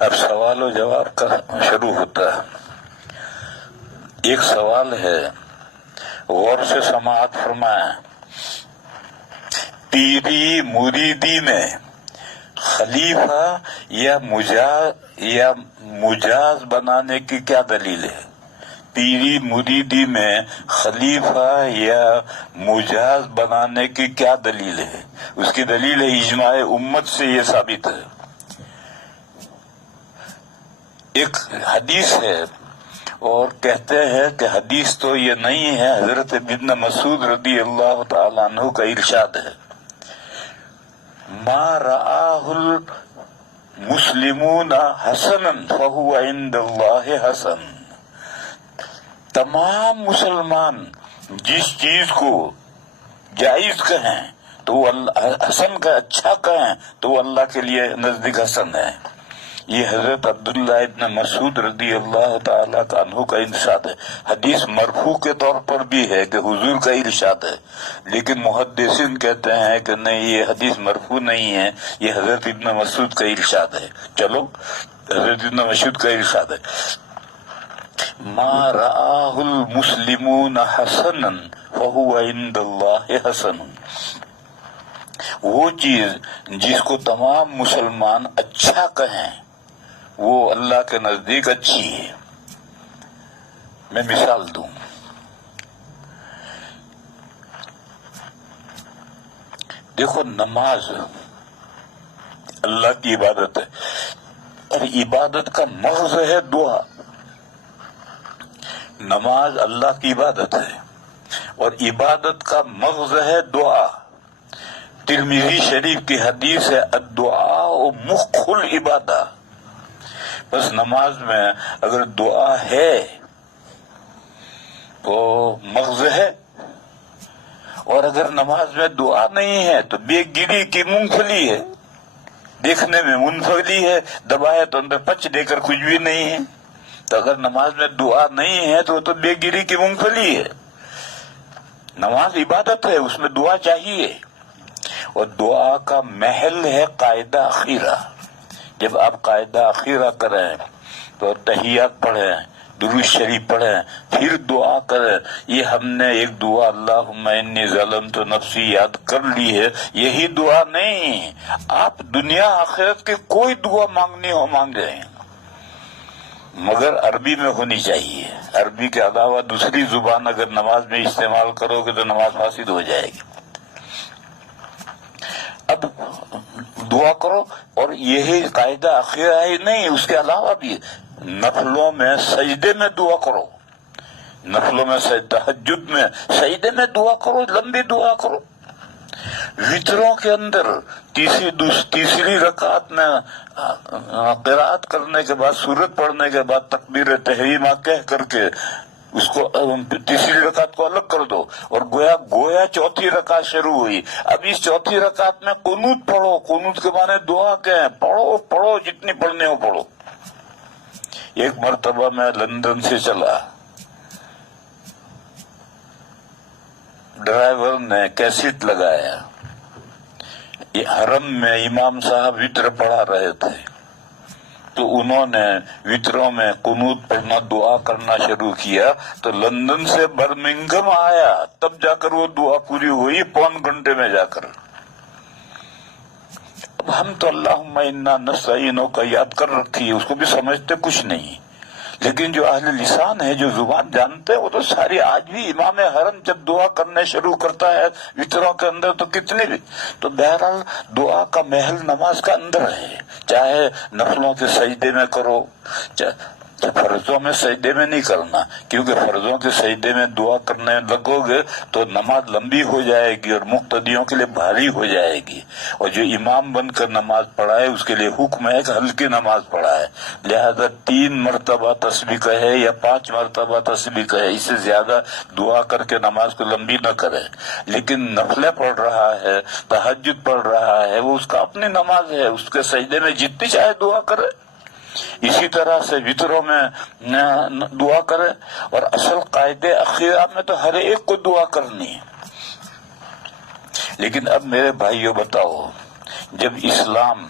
اب سوال و جواب کا شروع ہوتا ہے۔ ایک سوال ہے، غور سے سماعت فرمائیں۔ پیری مریدی میں خلیفہ یا مجاز بنانے کی کیا دلیل ہے؟ پیری مریدی میں خلیفہ یا مجاز بنانے کی کیا دلیل ہے؟ اس کی دلیل ہے اجماع امت سے یہ ثابت ہے۔ ایک حدیث ہے اور کہتے ہیں کہ حدیث تو یہ نہیں ہے، حضرت ابن مسعود رضی اللہ تعالیٰ عنہ کا ارشاد ہے، ما رآہ المسلمون حسنا فہو عند اللہ حسن۔ تمام مسلمان جس چیز کو جائز کہیں تو وہ حسن کا اچھا کہیں تو وہ اللہ کے لیے نزدیک حسن ہے۔ یہ حضرت عبداللہ ابن مسعود رضی اللہ تعالیٰ عنہ کا ارشاد ہے۔ حدیث مرفوع کے طور پر بھی ہے کہ حضور کا ارشاد ہے، لیکن محدثین کہتے ہیں کہ نہیں، یہ حدیث مرفوع نہیں ہے، یہ حضرت ابن مسعود کا ارشاد ہے۔ چلو، حضرت ابن مسعود کا ارشاد ہے، ما رآہ المسلمون حسنا فہو عند اللہ حسن۔ وہ چیز جس کو تمام مسلمان اچھا کہیں وہ اللہ کے نزدیک اچھی ہے۔ میں مثال دوں، دیکھو، نماز اللہ کی عبادت ہے اور عبادت کا مغز ہے دعا۔ نماز اللہ کی عبادت ہے اور عبادت کا مغز ہے دعا۔ ترمذی شریف کی حدیث ہے، الدعاء مخ العبادہ۔ بس نماز میں اگر دعا ہے تو مغز ہے، اور اگر نماز میں دعا نہیں ہے تو بے گری کی مونگ پھلی ہے، دیکھنے میں منفلی ہے، دبائے تو اندر پچ دے کر کچھ بھی نہیں ہے۔ تو اگر نماز میں دعا نہیں ہے تو وہ تو بے گری کی مونگ پھلی ہے۔ نماز عبادت ہے، اس میں دعا چاہیے، اور دعا کا محل ہے قاعدہ اخیرہ۔ جب آپ قاعدہ اخیرہ کریں تو تحیات پڑھیں، درود شریف پڑھیں، پھر دعا کریں۔ یہ ہم نے ایک دعا اللہم انی ظلمت نفسی یاد کر لی ہے، یہی دعا نہیں۔ آپ دنیا آخرت کی کوئی دعا مانگنی ہو مانگیں، مگر عربی میں ہونی چاہیے۔ عربی کے علاوہ دوسری زبان اگر نماز میں استعمال کرو گے تو نماز فاسد ہو جائے گی۔ اب دعا کرو، اور یہی قاعدہ اخیرہ ہی نہیں، اس کے علاوہ بھی نفلوں میں سجدے میں دعا کرو، نفلوں میں تہجد میں سجدے میں دعا کرو، لمبی دعا کرو۔ وتروں کے اندر تیسری رکعت میں قرات کرنے کے بعد، سورت پڑھنے کے بعد تکبیر تحریمہ کہہ کر کے اس کو تیسری رکعت کو الگ کر دو، اور گویا چوتھی رکعت شروع ہوئی۔ اب اس چوتھی رکعت میں قنوت پڑھو، قنوت کے معنی دعا کہیں، پڑھو جتنی پڑھنے ہو پڑھو۔ ایک مرتبہ میں لندن سے چلا، ڈرائیور نے کیسٹ لگایا، حرم میں امام صاحب وتر پڑھا رہے تھے، تو انہوں نے وتروں میں قنوت پڑھنا، دعا کرنا شروع کیا، تو لندن سے برمنگھم آیا، تب جا کر وہ دعا پوری ہوئی، پون گھنٹے میں جا کر۔ اب ہم تو اللہم انا نستعینک کا یاد کر رکھی ہے، اس کو بھی سمجھتے کچھ نہیں، لیکن جو اہل لسان ہے، جو زبان جانتے ہیں، وہ تو ساری، آج بھی امام حرم جب دعا کرنے شروع کرتا ہے وتروں کے اندر تو کتنے بھی، تو بہرحال دعا کا محل نماز کا اندر ہے، چاہے نفلوں کے سجدے میں کرو، فرضوں میں سجدے میں نہیں کرنا، کیونکہ فرضوں کے سجدے میں دعا کرنے لگو گے تو نماز لمبی ہو جائے گی اور مقتدیوں کے لیے بھاری ہو جائے گی، اور جو امام بن کر نماز پڑھائے اس کے لیے حکم ہے کہ ہلکی نماز پڑھائے، لہذا 3 مرتبہ تسبیح کہے یا 5 مرتبہ تسبیح کہے، اس سے زیادہ دعا کر کے نماز کو لمبی نہ کرے۔ لیکن نفلیں پڑھ رہا ہے، تہجد پڑھ رہا ہے، وہ اس کا اپنی نماز ہے، اس کے سجدے میں جتنی چاہے دعا کرے، اسی طرح سے وتروں میں دعا کرے، اور اصل قاعدے اخیرہ میں تو ہر ایک کو دعا کرنی ہے۔ لیکن اب میرے بھائیوں بتاؤ، جب اسلام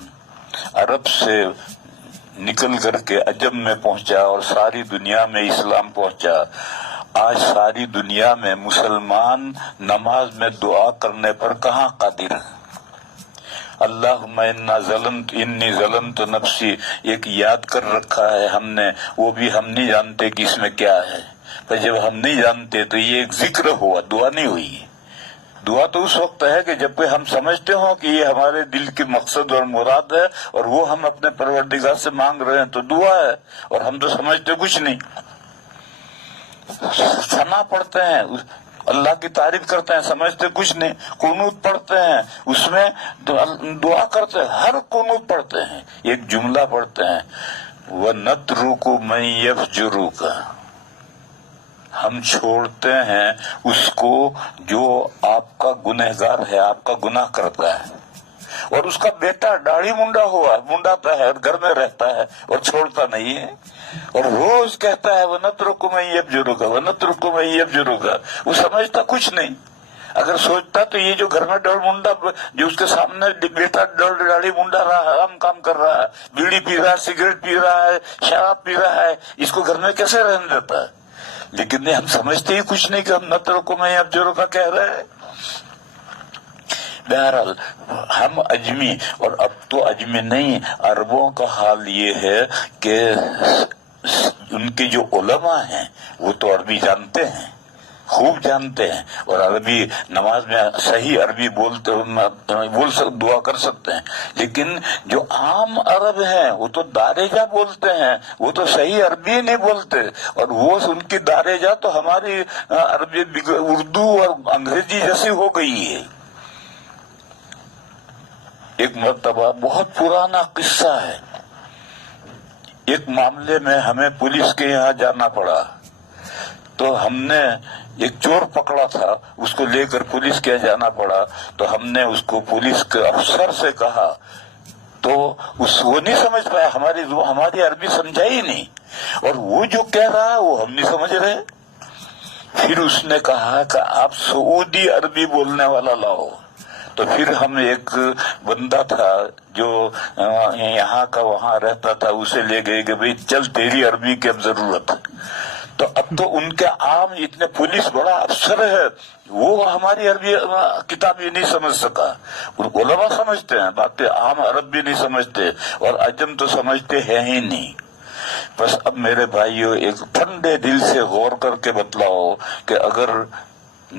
عرب سے نکل کر کے عجم میں پہنچا اور ساری دنیا میں اسلام پہنچا. آج ساری دنیا میں مسلمان نماز میں دعا کرنے پر کہاں قادر ہیں؟ اللہم انی ظلمت نفسی ایک یاد کر رکھا ہے ہم نے، وہ بھی ہم نہیں جانتے کہ اس میں کیا ہے. پر جب ہم نہیں جانتے تو یہ ایک ذکر ہوا، دعا نہیں ہوئی. دعا تو اس وقت ہے کہ جب ہم سمجھتے ہوں کہ یہ ہمارے دل کی مقصد اور مراد ہے اور وہ ہم اپنے پروردگار سے مانگ رہے ہیں تو دعا ہے. اور ہم تو سمجھتے کچھ نہیں، ثنا پڑھتے ہیں، اللہ کی تعریف کرتے ہیں، سمجھتے کچھ نہیں. قنوت پڑھتے ہیں، اس میں دعا کرتے ہیں، ہر قنوت پڑھتے ہیں ایک جملہ پڑھتے ہیں وَنَتْرُكُ مَن يَفْجُرُكَ، ہم چھوڑتے ہیں اس کو جو آپ کا گنہگار ہے، آپ کا گناہ کرتا ہے. اور اس کا بیٹا داڑھی منڈا ہوا منڈاتا ہے اور گھر میں رہتا ہے اور چھوڑتا نہیں ہے، اور روز کہتا ہے وَنَتْرُكُ مَن يَفْجُرُكَ وَنَتْرُكُ مَن يَفْجُرُكَ. وہ سمجھتا کچھ نہیں. اگر سوچتا تو یہ جو گھر میں ڈر منڈا، جو اس کے سامنے بیٹا داڑھی منڈا رہا ہے، حرام کام کر رہا ہے، بیڑی پی رہا ہے، سگریٹ پی رہا ہے، شراب پی رہا ہے، اس کو گھر میں کیسے رہنے دیتا ہے؟ لیکن ہم سمجھتے ہی کچھ نہیں کہ ہم نَتْرُكُ مَن يَفْجُرُكَ کہہ رہے ہیں. بہرحال ہم اجمی، اور اب تو اجمی نہیں، عربوں کا حال یہ ہے کہ ان کے جو علماء ہیں وہ تو عربی جانتے ہیں، خوب جانتے ہیں، اور عربی نماز میں صحیح عربی دعا کر سکتے ہیں. لیکن جو عام عرب ہیں وہ تو دارجہ بولتے ہیں، وہ تو صحیح عربی نہیں بولتے، اور وہ ان کی دارجہ تو ہماری عربی اردو اور انگریزی جیسی ہو گئی ہے. ایک مرتبہ بہت پرانا قصہ ہے، ایک معاملے میں ہمیں پولیس کے یہاں جانا پڑا. تو ہم نے ایک چور پکڑا تھا، اس کو لے کر پولیس کے یہاں جانا پڑا. تو ہم نے اس کو پولیس کے افسر سے کہا تو وہ نہیں سمجھ پایا، ہماری عربی سمجھا ہی نہیں، اور وہ جو کہہ رہا وہ ہم نہیں سمجھ رہے. پھر اس نے کہا کہ آپ سعودی عربی بولنے والا لاؤ. تو پھر ہم ایک بندہ تھا جو یہاں کا وہاں رہتا تھا، اسے لے گئے کہ بھئی چل تیری عربی کی اب ضرورت ہے. تو اب تو ان کے عام اتنے پولیس بڑا افسر ہے، وہ ہماری عربی کتاب یہ نہیں سمجھ سکا. علماء سمجھتے ہیں، باقی عام عرب بھی نہیں سمجھتے، اور عجم تو سمجھتے ہیں ہی نہیں. بس اب میرے بھائیو ایک ٹھنڈے دل سے غور کر کے بتلاؤ کہ اگر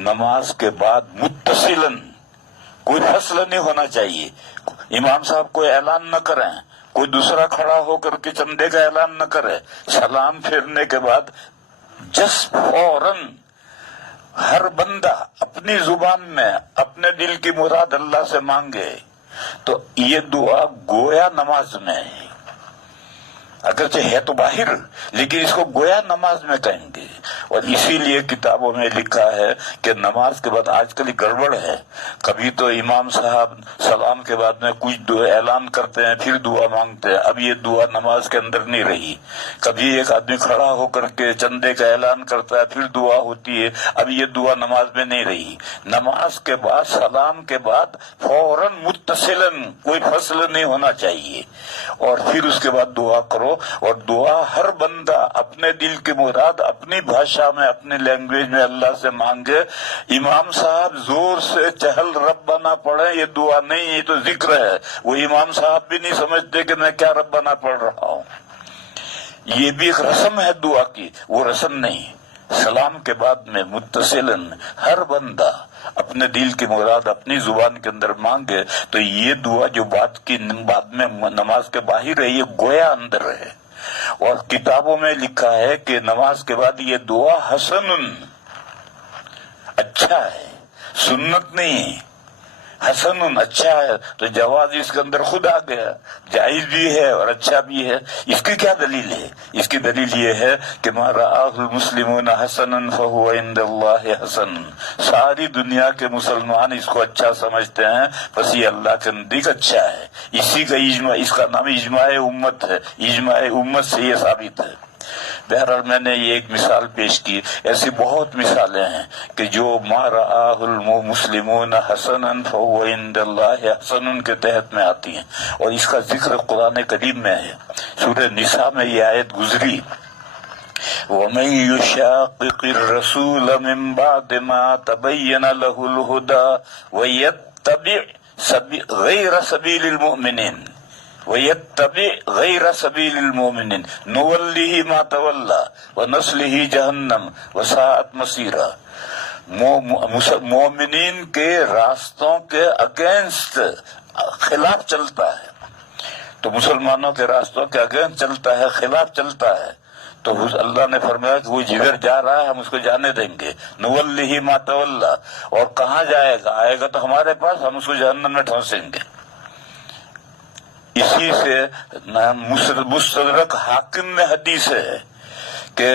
نماز کے بعد متصلاً کوئی فصل نہیں ہونا چاہیے، امام صاحب کوئی اعلان نہ کریں، کوئی دوسرا کھڑا ہو کر کے چندے کا اعلان نہ کرے، سلام پھیرنے کے بعد فوراً ہر بندہ اپنی زبان میں اپنے دل کی مراد اللہ سے مانگے، تو یہ دعا گویا نماز میں ہے. اگرچہ ہے تو باہر، لیکن اس کو گویا نماز میں کہیں گے. اور اسی لیے کتابوں میں لکھا ہے کہ نماز کے بعد آج کل گڑبڑ ہے، کبھی تو امام صاحب سلام کے بعد میں کچھ دعا اعلان کرتے ہیں پھر دعا مانگتے ہیں. اب یہ دعا نماز کے اندر نہیں رہی. کبھی ایک آدمی کھڑا ہو کر کے چندے کا اعلان کرتا ہے پھر دعا ہوتی ہے، اب یہ دعا نماز میں نہیں رہی. نماز کے بعد سلام کے بعد فوراً متصلاً کوئی فصل نہیں ہونا چاہیے، اور پھر اس کے بعد دعا کرو. اور دعا ہر بندہ اپنے دل کی مراد اپنی بھاشا میں اپنی لینگویج میں اللہ سے مانگے. امام صاحب زور سے چہل ربنا پڑھے، یہ دعا نہیں، یہ تو ذکر ہے. وہ امام صاحب بھی نہیں سمجھتے کہ میں کیا ربنا پڑھ رہا ہوں. یہ بھی ایک رسم ہے دعا کی، وہ رسم نہیں. سلام کے بعد میں متصلاً ہر بندہ اپنے دل کی مراد اپنی زبان کے اندر مانگے، تو یہ دعا جو بعد میں نماز کے باہر ہے یہ گویا اندر ہے. اور کتابوں میں لکھا ہے کہ نماز کے بعد یہ دعا حسن، اچھا ہے، سنت نہیں، حسن اچھا ہے. تو جواز اس کے اندر خود آ گیا، جائز بھی ہے اور اچھا بھی ہے. اس کی کیا دلیل ہے؟ اس کی دلیل یہ ہے کہ ما رآہ المسلمون حسنا فہو عند اللہ حسن. ساری دنیا کے مسلمان اس کو اچھا سمجھتے ہیں، بس یہ اللہ کے نزدیک اچھا ہے. اسی کا اجماع، اس کا نام اجماع امت ہے. اجماع امت سے یہ ثابت ہے. بہرحال میں نے یہ ایک مثال پیش کی، ایسی بہت مثالیں ہیں کہ جو ما رآہ المسلمون حسنا فہو عند اللہ حسن کے تحت میں آتی ہیں، اور اس کا ذکر قرآن کریم میں ہے. سورہ نساء میں یہ آیت گزری، وَمَن يُشَاقِقِ الرَّسُولَ مِن بَعْدِ مَا تَبَيَّنَ لَهُ الْهُدَى وَيَتَّبِعْ غَيْرَ سَبِيلِ الْمُؤْمِنِينَ نُوَلِّهِ مَا تَوَلَّى وَنُصْلِهِ جَهَنَّمَ وَسَاءَتْ مَصِيرًا۔ مومنین کے راستوں کے اگینسٹ خلاف چلتا ہے، تو مسلمانوں کے راستوں کے اگینسٹ چلتا ہے، خلاف چلتا ہے، تو اللہ نے فرمایا کہ وہ جدھر جا رہا ہے ہم اس کو جانے دیں گے، نُوَلِّهِ مَا تَوَلَّى، اور کہاں جائے گا؟ آئے گا تو ہمارے پاس، ہم اس کو جہنم میں ٹھونسیں گے۔ اسی سے مستدرک حاکم میں حدیث ہے کہ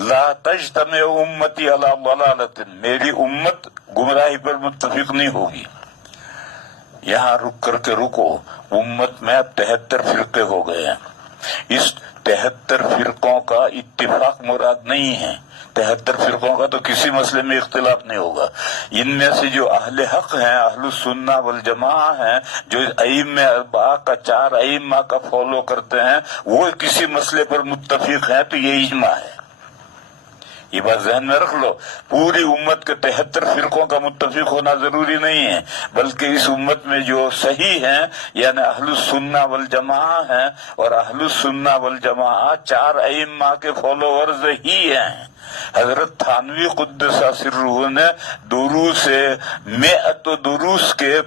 لا تجتمع امتی علی ضلالۃ، میری امت گمراہی پر متفق نہیں ہوگی۔ یہاں رک کر کے رکو، امت میں اب 73 فرقے ہو گئے ہیں۔ اس 73 فرقوں کا اتفاق مراد نہیں ہے، 73 فرقوں کا تو کسی مسئلے میں اختلاف نہیں ہوگا۔ ان میں سے جو اہل حق ہیں، اہل السنہ والجماعہ ہیں، جو ائمہ اربعہ کا، 4 ائمہ کا فالو کرتے ہیں، وہ کسی مسئلے پر متفق ہیں تو یہ اجماع ہے۔ یہ بات ذہن میں رکھ لو، پوری امت کے 73 فرقوں کا متفق ہونا ضروری نہیں ہے، بلکہ اس امت میں جو صحیح ہیں یعنی اہل السنہ والجماعہ ہیں، اور اہل السنہ والجماعہ 4 ائمہ کے فالوورز ہی ہیں۔ حضرت تھانوی قدس سرہ نے دروس سے 100 دروس کے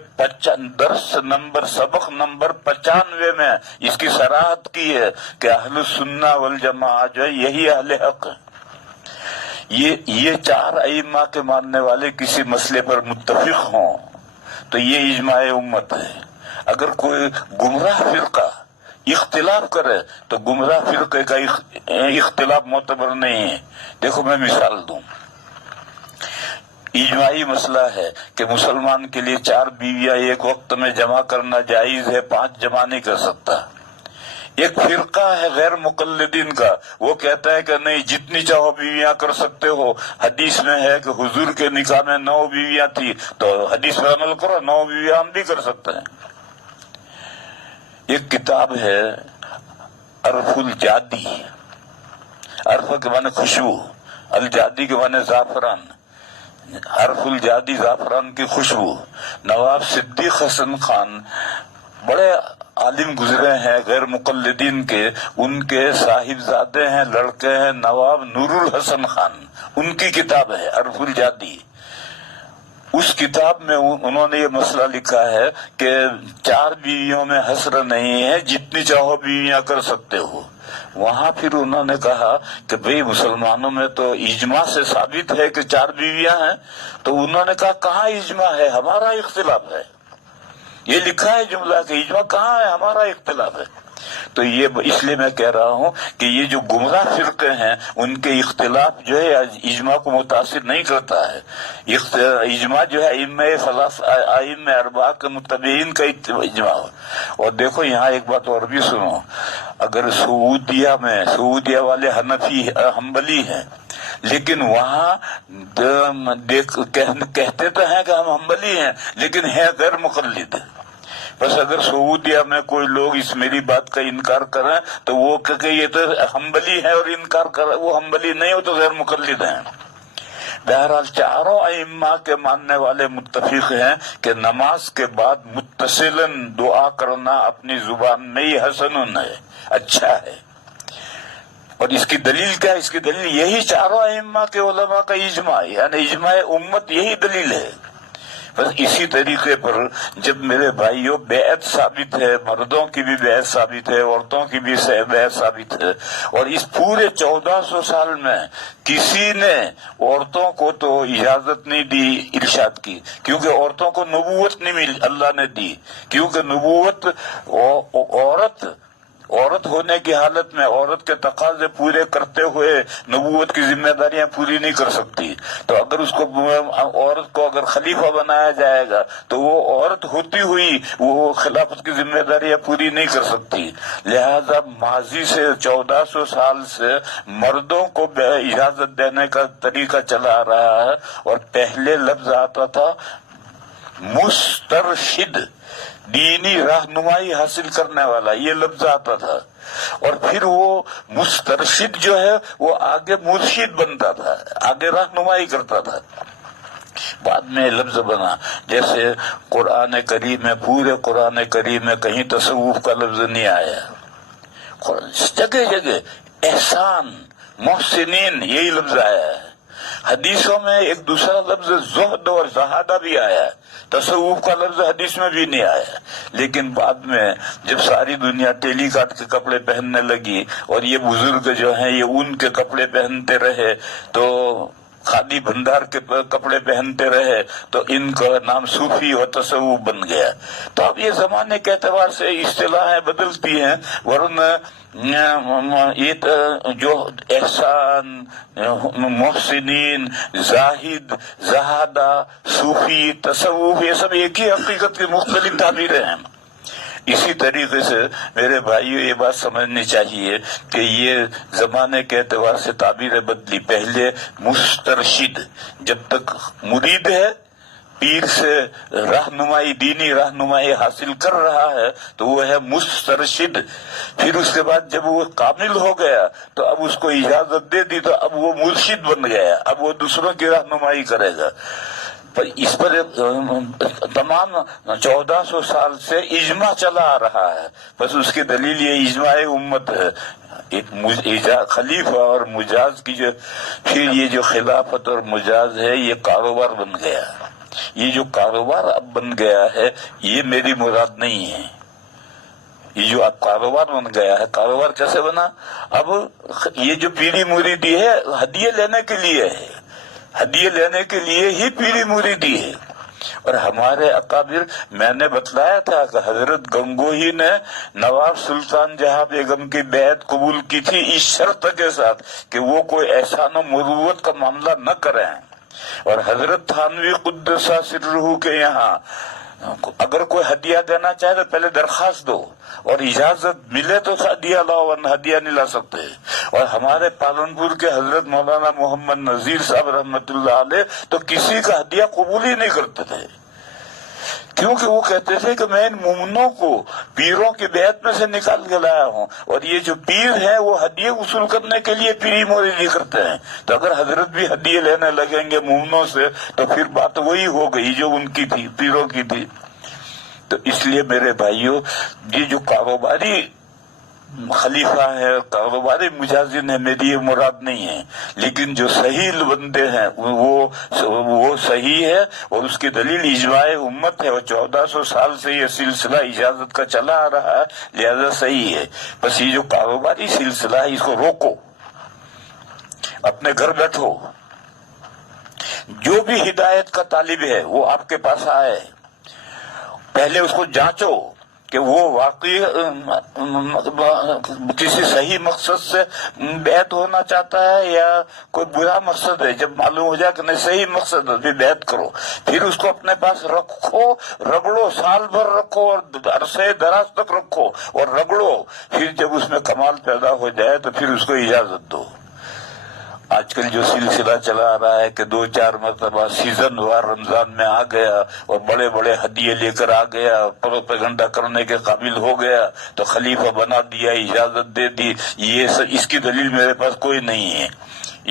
درس نمبر، سبق نمبر 95 میں اس کی صراحت کی ہے کہ اہل السنہ والجماعہ جو ہے یہی اہل حق ہے۔ یہ 4 ائمہ کے ماننے والے کسی مسئلے پر متفق ہوں تو یہ اجماع امت ہے۔ اگر کوئی گمراہ فرقہ اختلاف کرے تو گمراہ فرقے کا اختلاف معتبر نہیں ہے۔ دیکھو میں مثال دوں، اجماعی مسئلہ ہے کہ مسلمان کے لیے 4 بیویاں ایک وقت میں جمع کرنا جائز ہے، 5 جمع نہیں کر سکتا۔ ایک فرقہ ہے غیر مقلدین کا، وہ کہتا ہے کہ نہیں، جتنی چاہو بیویاں کر سکتے ہو، حدیث میں ہے کہ حضور کے نکاح میں 9 بیویاں تھی، تو حدیث پر عمل کرو، 9 بیویاں ہم بھی کر سکتے ہیں۔ ایک کتاب ہے عرف الجادی، عرف کے معنی خوشبو، الجادی کے معنی زعفران، عرف الجادی زعفران کی خوشبو۔ نواب صدیق حسن خان بڑے عالم گزرے ہیں غیر مقلدین کے، ان کے صاحبزادے ہیں، لڑکے ہیں نواب نور الحسن خان، ان کی کتاب ہے عرف الجادی۔ اس کتاب میں انہوں نے یہ مسئلہ لکھا ہے کہ 4 بیویوں میں حصر نہیں ہے، جتنی چاہو بیویاں کر سکتے ہو۔ وہاں پھر انہوں نے کہا کہ بھئی مسلمانوں میں تو اجماع سے ثابت ہے کہ 4 بیویاں ہیں، تو انہوں نے کہا کہاں اجماع ہے، ہمارا اختلاف ہے۔ یہ لکھا ہے جملہ کہ اجماع کہاں ہے، ہمارا اختلاف ہے۔ تو یہ اس لیے میں کہہ رہا ہوں کہ یہ جو گمراہ فرقے ہیں ان کے اختلاف جو ہے اجماع کو متاثر نہیں کرتا ہے۔ اجماع جو ہے ائمہ اربعہ کے متبعین کا اجماع ہو۔ اور دیکھو یہاں ایک بات اور بھی سنو، اگر سعودیہ والے حنبلی ہیں، لیکن وہاں کہتے تو ہیں کہ ہم حنبلی ہیں لیکن ہیں غیر مقلد۔ بس اگر سعودیہ میں کوئی لوگ اس میری بات کا انکار کریں تو وہ کہ یہ تو حنبلی ہے اور انکار کر، وہ حنبلی نہیں ہو تو غیر مقلد ہیں۔ بہرحال 4 ائمہ کے ماننے والے متفق ہیں کہ نماز کے بعد متصلاً دعا کرنا اپنی زبان میں ہی حسن ہے، اچھا ہے۔ اور اس کی دلیل کیا ہے؟ اس کی دلیل یہی 4 ائمہ کے علماء کا اجماع، یعنی اجماع امت یہی دلیل ہے۔ بس اسی طریقے پر جب میرے بھائیوں بیعت ثابت ہے، مردوں کی بھی بیعت ثابت ہے، عورتوں کی بھی بیعت ثابت ہے، اور اس پورے 1400 سال میں کسی نے عورتوں کو تو اجازت نہیں دی ارشاد کی، کیونکہ عورتوں کو نبوت نہیں ملی، اللہ نے دی، کیونکہ نبوت عورت ہونے کی حالت میں عورت کے تقاضے پورے کرتے ہوئے نبوت کی ذمہ داریاں پوری نہیں کر سکتی۔ تو اگر اس کو عورت کو اگر خلیفہ بنایا جائے گا تو وہ عورت ہوتی ہوئی وہ خلافت کی ذمہ داریاں پوری نہیں کر سکتی۔ لہذا ماضی سے 1400 سال سے مردوں کو اجازت دینے کا طریقہ چلا آ رہا ہے، اور پہلے لفظ آتا تھا مسترشد، دینی رہنمائی حاصل کرنے والا، یہ لفظ آتا تھا، اور پھر وہ مسترشد جو ہے وہ آگے مرشد بنتا تھا، آگے رہنمائی کرتا تھا، بعد میں لفظ بنا۔ جیسے قرآن کریم میں، پورے قرآن کریم میں کہیں تصوف کا لفظ نہیں آیا، جگہ جگہ احسان، محسنین، یہی لفظ آیا ہے۔ حدیثوں میں ایک دوسرا لفظ زہد اور زہادہ بھی آیا ہے، تصوف کا لفظ حدیث میں بھی نہیں آیا۔ لیکن بعد میں جب ساری دنیا ٹیلی کاٹ کے کپڑے پہننے لگی اور یہ بزرگ جو ہیں یہ اون کے کپڑے پہنتے رہے، تو خادی بھنڈار کے کپڑے پہنتے رہے، تو ان کا نام صوفی اور تصوف بن گیا۔ تو اب یہ زمانے کے اعتبار سے اصطلاحیں بدلتی ہیں، ورنہ یہ جو احسان، محسنین، زاہد، زہادہ، صوفی، تصوف، یہ سب ایک ہی حقیقت کی مختلف تعبیریں ہیں۔ اسی طریقے سے میرے بھائیو یہ بات سمجھنی چاہیے کہ یہ زمانے کے اعتبار سے تعبیریں بدلی۔ پہلے مسترشد، جب تک مرید ہے، پیر سے رہنمائی، دینی رہنمائی حاصل کر رہا ہے تو وہ ہے مسترشد۔ پھر اس کے بعد جب وہ کامل ہو گیا تو اب اس کو اجازت دے دی تو اب وہ مرشد بن گیا، اب وہ دوسروں کی رہنمائی کرے گا۔ پر اس پر تمام 1400 سال سے اجماع چلا آ رہا ہے، بس اس کی دلیل یہ اجماع امت ہے۔ خلیفہ اور مجاز کی جو پھر یہ جو خلافت اور مجاز ہے یہ کاروبار بن گیا۔ یہ جو کاروبار اب بن گیا ہے یہ میری مراد نہیں ہے، یہ جو اب کاروبار بن گیا ہے۔ کاروبار کیسے بنا؟ اب یہ جو پیری مریدی ہے ہدیے لینے کے لیے ہے، ہدیے لینے کے لیے ہی پیری مریدی ہے۔ اور ہمارے اکابر، میں نے بتلایا تھا کہ حضرت گنگوہی نے نواب سلطان جہاں بیگم کی بیعت قبول کی تھی اس شرط کے ساتھ کہ وہ کوئی احسان و مروت کا معاملہ نہ کریں، اور حضرت تھانوی قدس سرہ کے یہاں اگر کوئی ہدیہ دینا چاہے تو پہلے درخواست دو اور اجازت ملے تو ہدیہ لاؤ، ورنہ ہدیہ نہیں لا سکتے۔ اور ہمارے پالنپور کے حضرت مولانا محمد نذیر صاحب رحمۃ اللہ علیہ تو کسی کا ہدیہ قبول ہی نہیں کرتے تھے، کیونکہ وہ کہتے تھے کہ میں ان مومنوں کو پیروں کی بیعت میں سے نکال کے لایا ہوں، اور یہ جو پیر ہیں وہ ہدیے وصول کرنے کے لیے پیری موریدی کرتے ہیں، تو اگر حضرت بھی ہدیے لینے لگیں گے مومنوں سے تو پھر بات وہی ہو گئی جو ان کی تھی، پیروں کی تھی۔ تو اس لیے میرے بھائیوں، یہ جو کاروباری خلیفہ ہے، کاروباری مجازن ہے، میری یہ مراد نہیں ہے، لیکن جو صحیح بندے ہیں وہ صحیح ہے، اور اس کی دلیل اجماع امت ہے، اور 1400 سال سے یہ سلسلہ اجازت کا چلا آ رہا ہے، لہذا صحیح ہے۔ بس یہ جو کاروباری سلسلہ ہے اس کو روکو، اپنے گھر بیٹھو، جو بھی ہدایت کا طالب ہے وہ آپ کے پاس آئے، پہلے اس کو جانچو کہ وہ واقعی کسی صحیح مقصد سے بیعت ہونا چاہتا ہے یا کوئی برا مقصد ہے۔ جب معلوم ہو جائے کہ نہیں صحیح مقصد ہے پھر بیعت کرو، پھر اس کو اپنے پاس رکھو، رگڑو، سال بھر رکھو اور عرصے دراز تک رکھو اور رگڑو، پھر جب اس میں کمال پیدا ہو جائے تو پھر اس کو اجازت دو۔ آج کل جو سلسلہ چلا آ رہا ہے کہ 2-4 مرتبہ سیزن وار رمضان میں آ گیا اور بڑے بڑے ہدیے لے کر آ گیا، پروپیگنڈا کرنے کے قابل ہو گیا تو خلیفہ بنا دیا، اجازت دے دی، یہ اس کی دلیل میرے پاس کوئی نہیں ہے۔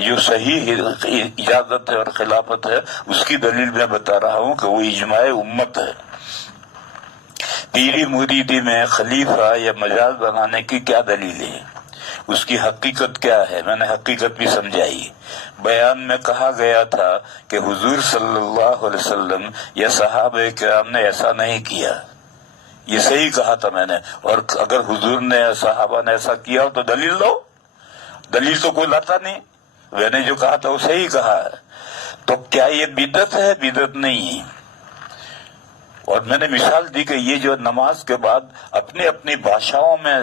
جو صحیح اجازت ہے اور خلافت ہے اس کی دلیل میں بتا رہا ہوں کہ وہ اجماع امت ہے۔ پیری مریدی میں خلیفہ یا مجاز بنانے کی کیا دلیل ہے، اس کی حقیقت کیا ہے؟ میں نے حقیقت بھی سمجھائی۔ بیان میں کہا گیا تھا کہ حضور صلی اللہ علیہ وسلم یا صحابہ کرام نے ایسا نہیں کیا، یہ صحیح کہا تھا میں نے، اور اگر حضور نے صحابہ نے ایسا کیا ہو تو دلیل دو، دلیل تو کوئی لاتا نہیں، میں نے جو کہا تھا وہ صحیح کہا ہے۔ تو کیا یہ بدعت ہے؟ بدعت نہیں۔ اور میں نے مثال دی کہ یہ جو نماز کے بعد اپنی اپنی بھاشاؤں میں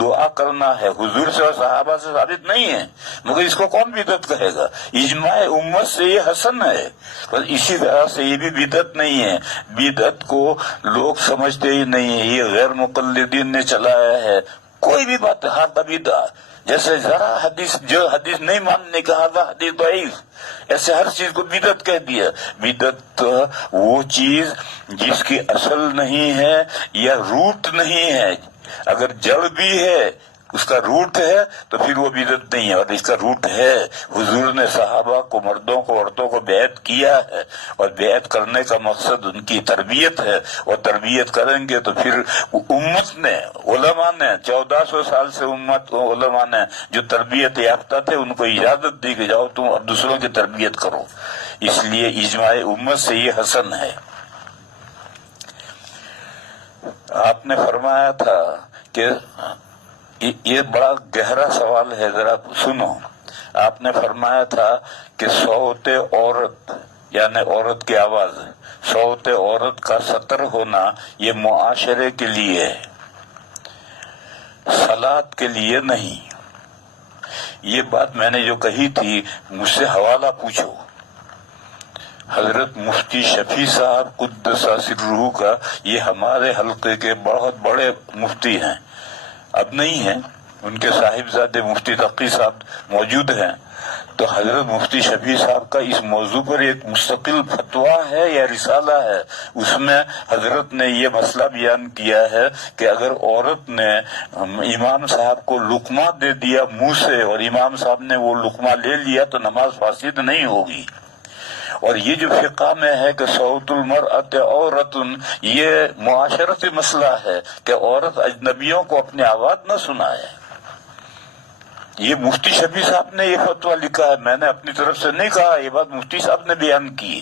دعا کرنا ہے حضور سے اور صحابہ سے ثابت نہیں ہے، مگر اس کو کون بدعت کہے گا؟ اجماع امت سے یہ حسن ہے، بس اسی طرح سے یہ بھی بدعت نہیں ہے۔ بدعت کو لوگ سمجھتے ہی نہیں ہیں، یہ غیر مقلدین نے چلایا ہے، کوئی بھی بات ہاتھ بیدا، جیسے ذرا حدیث جو حدیث نہیں ماننے کا حدیث ضعیف، ایسے ہر چیز کو بدعت کہہ دیا۔ بدعت وہ چیز جس کی اصل نہیں ہے یا روٹ نہیں ہے، اگر جڑ بھی ہے اس کا روٹ ہے تو پھر وہ بدعت نہیں ہے، اور اس کا روٹ ہے۔ حضور نے صحابہ کو، مردوں کو، عورتوں کو بیعت کیا ہے، اور بیعت کرنے کا مقصد ان کی تربیت ہے، اور تربیت کریں گے تو پھر امت نے، علماء نے 1400 سال سے علماء نے جو تربیت یافتہ تھے ان کو اجازت دی کہ جاؤ تم اب دوسروں کی تربیت کرو۔ اس لیے اجماع امت سے یہ حسن ہے۔ آپ نے فرمایا تھا کہ یہ بڑا گہرا سوال ہے، ذرا سنو۔ آپ نے فرمایا تھا کہ صوت عورت یعنی عورت کی آواز، صوت عورت کا سطر ہونا یہ معاشرے کے لیے، صلاۃ کے لیے نہیں۔ یہ بات میں نے جو کہی تھی، مجھ سے حوالہ پوچھو۔ حضرت مفتی شفیع صاحب قدس سرہ کا، یہ ہمارے حلقے کے بہت بڑے مفتی ہیں، اب نہیں ہیں، ان کے صاحبزادے مفتی تقی صاحب موجود ہیں۔ تو حضرت مفتی شفیع صاحب کا اس موضوع پر ایک مستقل فتویٰ ہے یا رسالہ ہے، اس میں حضرت نے یہ مسئلہ بیان کیا ہے کہ اگر عورت نے امام صاحب کو لقمہ دے دیا منہ سے اور امام صاحب نے وہ لقمہ لے لیا تو نماز فاسد نہیں ہوگی۔ اور یہ جو فقہ میں ہے کہ صوت المرأۃ عورت، یہ معاشرتی مسئلہ ہے کہ عورت اجنبیوں کو اپنی آواز نہ سنائے۔ یہ مفتی شفیع صاحب نے یہ فتویٰ لکھا ہے، میں نے اپنی طرف سے نہیں کہا، یہ بات مفتی صاحب نے بیان کی۔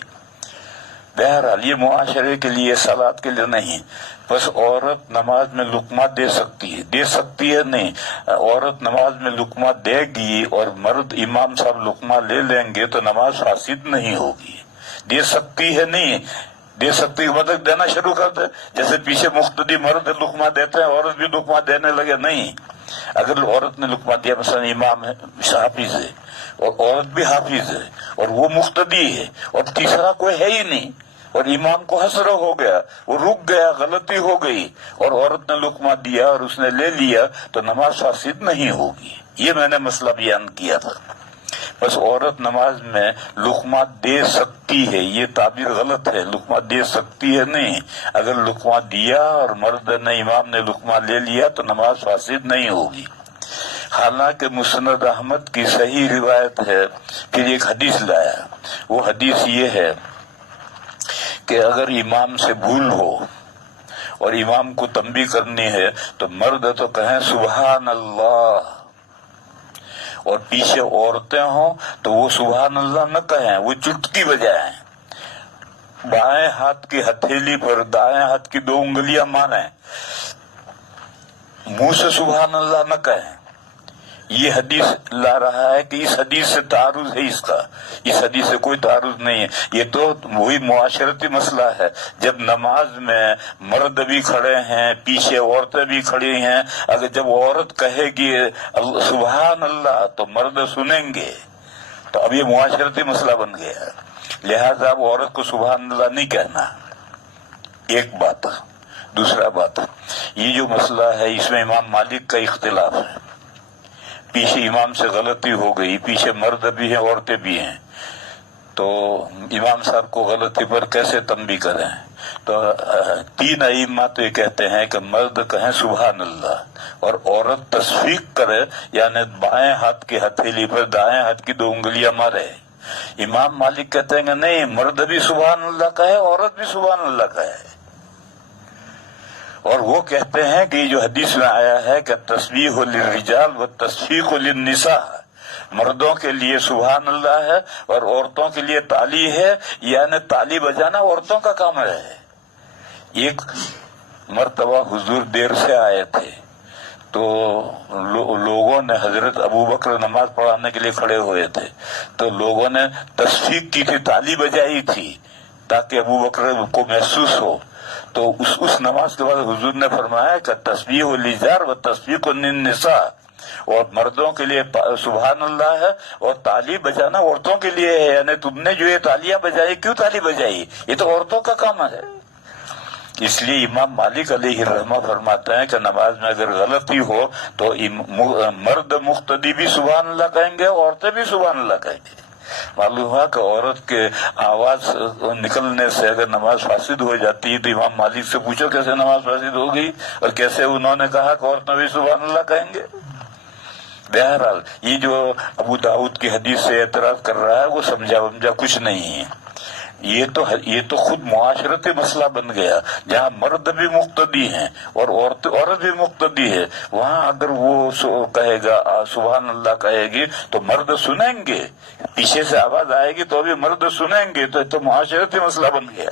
بہرحال یہ معاشرے کے لیے، صلاۃ کے لیے نہیں۔ بس عورت نماز میں لقمہ دے سکتی ہے نہیں، عورت نماز میں لقمہ دے گی اور مرد امام صاحب لقمہ لے لیں گے تو نماز فاسد نہیں ہوگی۔ دے سکتی ہے نہیں، دے سکتی مطلب دینا شروع کر دے، جیسے پیچھے مقتدی مرد لقمہ دیتے ہیں عورت بھی لقمہ دینے لگے، نہیں۔ اگر عورت نے لقمہ دیا، مثلا امام ہے حافظ ہے اور عورت بھی حافظ ہے اور وہ مقتدی ہے اور تیسرا کوئی ہے ہی نہیں، اور امام کو حسرہ ہو گیا، وہ رک گیا، غلطی ہو گئی اور عورت نے لقمہ دیا اور اس نے لے لیا تو نماز فاسد نہیں ہوگی۔ یہ میں نے مسئلہ بیان کیا تھا۔ بس عورت نماز میں لقمہ دے سکتی ہے، یہ تعبیر غلط ہے، لقمہ دے سکتی ہے نہیں۔ اگر لقمہ دیا اور مرد نے، امام نے لقمہ لے لیا تو نماز فاسد نہیں ہوگی۔ حالانکہ مسند احمد کی صحیح روایت ہے، پھر ایک حدیث لایا، وہ حدیث یہ ہے کہ اگر امام سے بھول ہو اور امام کو تنبیہ کرنی ہے تو مرد تو کہیں سبحان اللہ، اور پیچھے عورتیں ہوں تو وہ سبحان اللہ نہ کہیں، وہ چٹکی بجائیں، بائیں ہاتھ کی ہتھیلی پر دائیں ہاتھ کی 2 انگلیاں ماریں، منہ سے سبحان اللہ نہ کہیں۔ یہ حدیث لا رہا ہے کہ اس حدیث سے تعارض ہے، اس حدیث سے کوئی تعارض نہیں ہے۔ یہ تو وہی معاشرتی مسئلہ ہے، جب نماز میں مرد بھی کھڑے ہیں، پیچھے عورتیں بھی کھڑی ہیں، اگر جب عورت کہے گی سبحان اللہ تو مرد سنیں گے، تو اب یہ معاشرتی مسئلہ بن گیا، لہذا اب عورت کو سبحان اللہ نہیں کہنا۔ ایک بات۔ دوسرا بات، یہ جو مسئلہ ہے اس میں امام مالک کا اختلاف ہے، پیچھے امام سے غلطی ہو گئی، پیچھے مرد بھی ہیں عورتیں بھی ہیں، تو امام صاحب کو غلطی پر کیسے تنبیہ کریں؟ تو 3 ائمہ تو یہ کہتے ہیں کہ مرد کہیں سبحان اللہ اور عورت تصفیق کرے، یعنی بائیں ہاتھ کی ہتھیلی پر دائیں ہاتھ کی 2 انگلیاں مارے۔ امام مالک کہتے ہیں کہ نہیں، مرد بھی سبحان اللہ کہے، عورت بھی سبحان اللہ کہے، اور وہ کہتے ہیں کہ یہ جو حدیث میں آیا ہے کہ تسبیح للرجال و تصفیق للنساء، مردوں کے لیے سبحان اللہ ہے اور عورتوں کے لیے تالی ہے، یعنی تالی بجانا عورتوں کا کام ہے۔ ایک مرتبہ حضور دیر سے آئے تھے تو لوگوں نے، حضرت ابو بکر نماز پڑھانے کے لیے کھڑے ہوئے تھے تو لوگوں نے تصفیق کی تھی، تالی بجائی تھی تاکہ ابو بکر کو محسوس ہو۔ تو اس نماز کے بعد حضور نے فرمایا کہ تسبیح للرجال و تصفیق للنساء، اور مردوں کے لیے سبحان اللہ ہے اور تالی بجانا عورتوں کے لیے ہے، یعنی تم نے جو یہ تالیاں بجائی، کیوں تالی بجائی؟ یہ تو عورتوں کا کام ہے۔ اس لیے امام مالک علیہ الرحمہ فرماتے ہیں کہ نماز میں اگر غلطی ہو تو مرد مقتدی بھی سبحان اللہ کہیں گے، عورتیں بھی سبحان اللہ کہیں گے۔ معلوم ہوا کہ عورت کے آواز نکلنے سے اگر نماز فاسد ہو جاتی ہے تو امام مالک سے پوچھو کیسے نماز فاسد ہو گئی، اور کیسے انہوں نے کہا کہ عورتیں بھی سبحان اللہ کہیں گے۔ بہرحال یہ جو ابو داؤد کی حدیث سے اعتراض کر رہا ہے وہ سمجھا ومجھا کچھ نہیں ہے، یہ تو خود معاشرتی مسئلہ بن گیا۔ جہاں مرد بھی مقتدی ہیں اور عورت بھی مقتدی ہے، وہاں اگر وہ کہے گا سبحان اللہ کہے گی تو مرد سنیں گے، پیچھے سے آواز آئے گی تو بھی مرد سنیں گے، تو معاشرتی مسئلہ بن گیا۔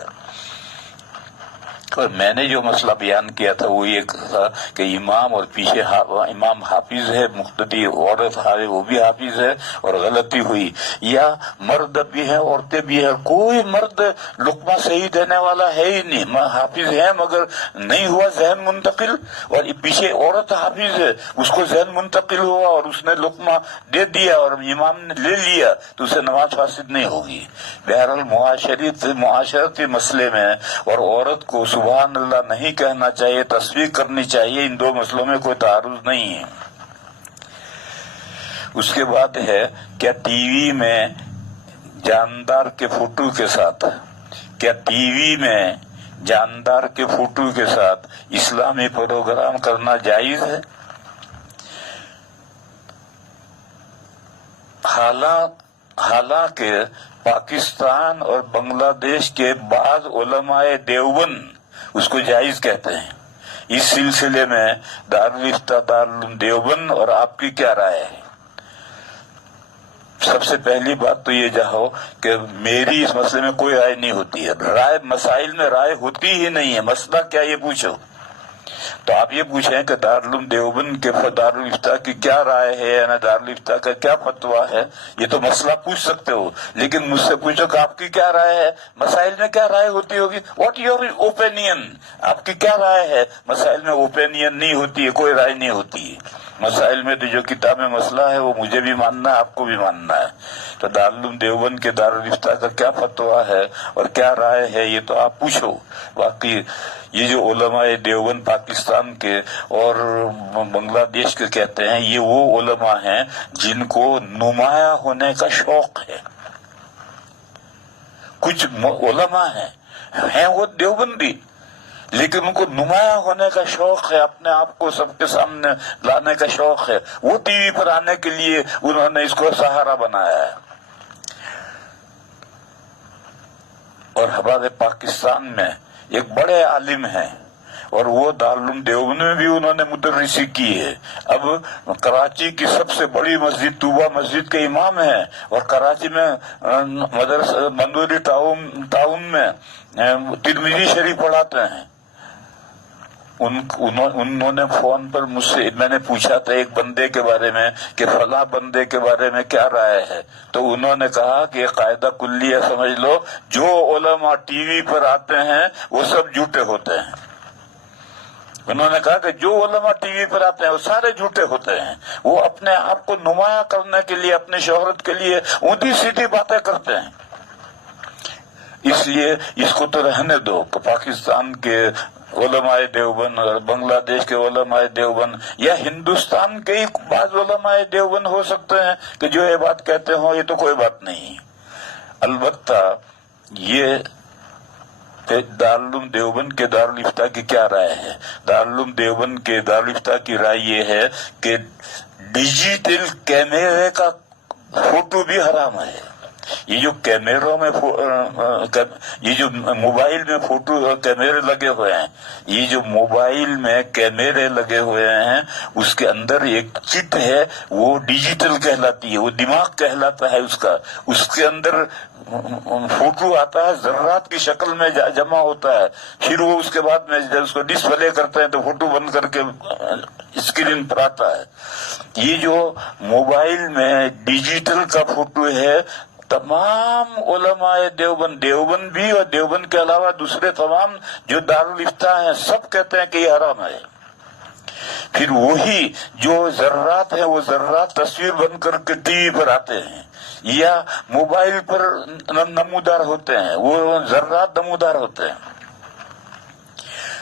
اور میں نے جو مسئلہ بیان کیا تھا وہ یہ تھا کہ امام اور پیچھے امام حافظ ہے، مقتدی عورت ہے وہ بھی حافظ ہے اور غلطی ہوئی، یا مرد بھی ہے عورتیں بھی ہے، کوئی مرد لقمہ صحیح دینے والا ہے ہی نہیں، حافظ ہے مگر نہیں ہوا ذہن منتقل، اور پیچھے عورت حافظ ہے اس کو ذہن منتقل ہوا اور اس نے لقمہ دے دیا اور امام نے لے لیا تو اسے نماز فاسد نہیں ہوگی۔ بہرحال معاشرتی مسئلے میں اور عورت کو سبحان اللہ نہیں کہنا چاہیے، تصویر کرنی چاہیے، ان دو مسئلوں میں کوئی تعارض نہیں ہے۔ اس کے بعد ہے کیا ٹی وی میں جاندار کے فوٹو کے ساتھ اسلامی پروگرام کرنا جائز ہے؟ حالانکہ پاکستان اور بنگلہ دیش کے بعض علماء دیوبند اس کو جائز کہتے ہیں۔ اس سلسلے میں دارالفتہ دارالعلوم دیوبند اور آپ کی کیا رائے ہے؟ سب سے پہلی بات تو یہ جاؤ کہ میری اس مسئلے میں کوئی رائے نہیں ہوتی ہے، رائے مسائل میں رائے ہوتی ہی نہیں ہے، مسئلہ کیا یہ پوچھو تو آپ یہ پوچھیں کہ دارالعلوم دیوبند کے دارالفتہ کی کیا رائے ہے یا دارالفتہ کا کیا فتویٰ ہے، یہ تو مسئلہ پوچھ سکتے ہو، لیکن مجھ سے پوچھو کہ آپ کی کیا رائے ہے، مسائل میں کیا رائے ہوتی ہوگی، واٹ یور اوپینین، آپ کی کیا رائے ہے، مسائل میں اوپینین نہیں ہوتی ہے، کوئی رائے نہیں ہوتی ہے، مسائل میں تو جو کتاب میں مسئلہ ہے وہ مجھے بھی ماننا ہے آپ کو بھی ماننا ہے۔ تو دارالعلوم دیوبند کے دارالفتہ کا کیا فتویٰ ہے اور کیا رائے ہے یہ تو آپ پوچھو۔ باقی یہ جو علماء دیوبند پاکستان کے اور بنگلہ دیش کے کہتے ہیں، یہ وہ علماء ہیں جن کو نمایاں ہونے کا شوق ہے۔ کچھ علماء ہیں وہ دیوبندی لیکن ان کو نمایاں ہونے کا شوق ہے، اپنے آپ کو سب کے سامنے لانے کا شوق ہے، وہ ٹی وی پر آنے کے لیے انہوں نے اس کو سہارا بنایا ہے۔ اور ہمارے پاکستان میں ایک بڑے عالم ہیں اور وہ دارالعلوم دیوبند میں بھی انہوں نے مدرسی کی ہے، اب کراچی کی سب سے بڑی مسجد طوبہ مسجد کے امام ہیں، اور کراچی میں مدرسہ بندوری ٹاؤن میں ترمذی شریف پڑھاتے ہیں۔ انہوں نے فون پر مجھ سے میں نے پوچھا تھا ایک بندے کے بارے میں کہ فلاں بندے کے بارے میں کیا رائے ہے، تو انہوں نے کہا کہ قاعدہ کلیہ سمجھ لو، جو علماء ٹی وی پر آتے ہیں وہ سب جھوٹے ہوتے ہیں۔ انہوں نے کہا کہ جو علماء ٹی وی پر آتے ہیں وہ سارے جھوٹے ہوتے ہیں، وہ اپنے آپ کو نمایاں کرنے کے لیے، اپنی شہرت کے لیے اونچی سیدھی باتیں کرتے ہیں۔ اس لیے اس کو تو رہنے دو کہ پاکستان کے علماء دیوبند اور بنگلہ دیش کے علماء دیوبند یا ہندوستان کے بعض علماء دیوبند ہو سکتے ہیں کہ جو یہ بات کہتے ہوں، یہ تو کوئی بات نہیں۔ البتہ یہ دارالعلوم دیوبند کے دارالفتہ کی کیا رائے ہے؟ دارالعلوم دیوبند کے دارالفتہ کی رائے یہ ہے کہ ڈیجیٹل کیمرے کا فوٹو بھی حرام ہے۔ یہ جو کیمروں میں یہ جو موبائل میں فوٹو کیمرے لگے ہوئے ہیں، یہ جو موبائل میں کیمرے لگے ہوئے ہیں اس کے اندر ایک چپ ہے، وہ ڈیجیٹل کہلاتی ہے، وہ دماغ کہلاتا ہے اس کے اندر فوٹو آتا ہے، ذرات کی شکل میں جمع ہوتا ہے، پھر وہ اس کے بعد میں جب اس کو ڈسپلے کرتے ہیں تو فوٹو بند کر کے اسکرین پر آتا ہے۔ یہ جو موبائل میں ڈیجیٹل کا فوٹو ہے، تمام علماء دیوبند بھی اور دیوبند کے علاوہ دوسرے تمام جو دارالفتہ ہیں سب کہتے ہیں کہ یہ حرام ہے۔ پھر وہی جو ذرات ہیں وہ ذرات تصویر بن کر کے ٹی وی پر آتے ہیں یا موبائل پر نمودار ہوتے ہیں، وہ ذرات نمودار ہوتے ہیں۔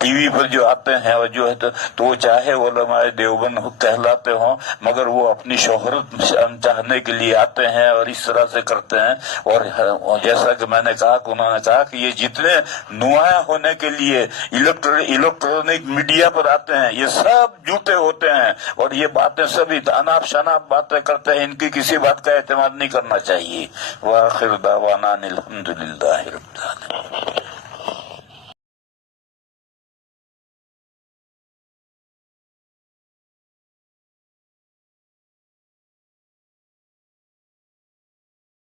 ٹی وی پر جو آتے ہیں اور جو ہے تو وہ چاہے علماء دیوبند کہلاتے ہوں مگر وہ اپنی شہرت چاہنے کے لیے آتے ہیں اور اس طرح سے کرتے ہیں. اور جیسا کہ میں نے کہا کہ انہوں نے کہا کہ یہ جتنے نمایاں ہونے کے لیے الیکٹرانک میڈیا پر آتے ہیں یہ سب جھوٹے ہوتے ہیں اور یہ باتیں سبھی اناپ شناپ باتیں کرتے ہیں. ان کی کسی بات کا اعتماد نہیں کرنا چاہیے. وآخر دعوانا الحمدللہ رب العالمین.